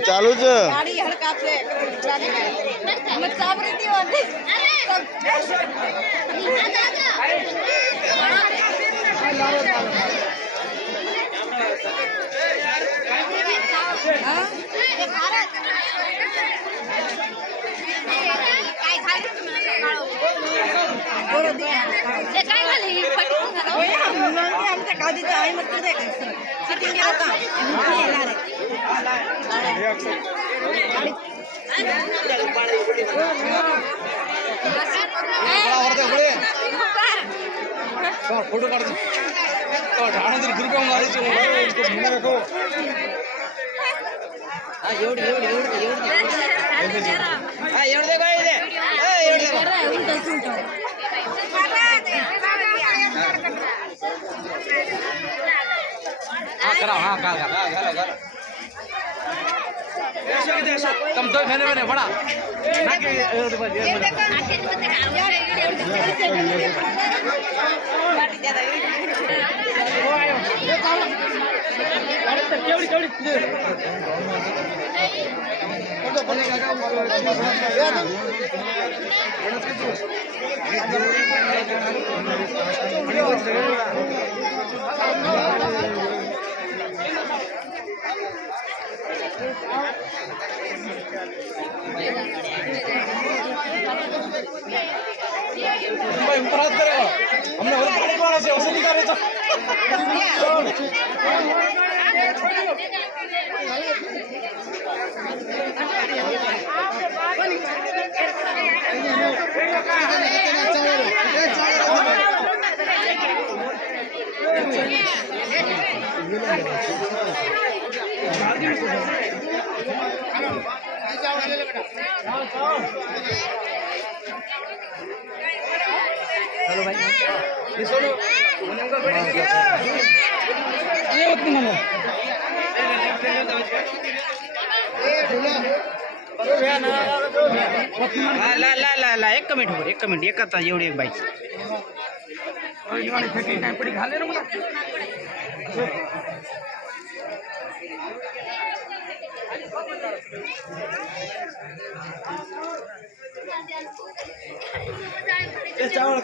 चालू છે ગાડી હડકા છે મત સાબરી દીવાની હા એ ભારત काय खाली तुम्हाला काळो बोरो दे ते काय खाली फटकून झालं होय आमच्या गाडीचं आहे मग तुझे काय सिटिंग गेला का फोटो काढतो कृपया मारायचं तुम तो खाने में बड़ा अपराध करेगा हमने से वसूली करायचं हेलो भाई ये सोलो ये उतनी मानो ला ला ला ला एक मिनिट एक आता एवढी एक बाईक पडी घाले ना मला चावल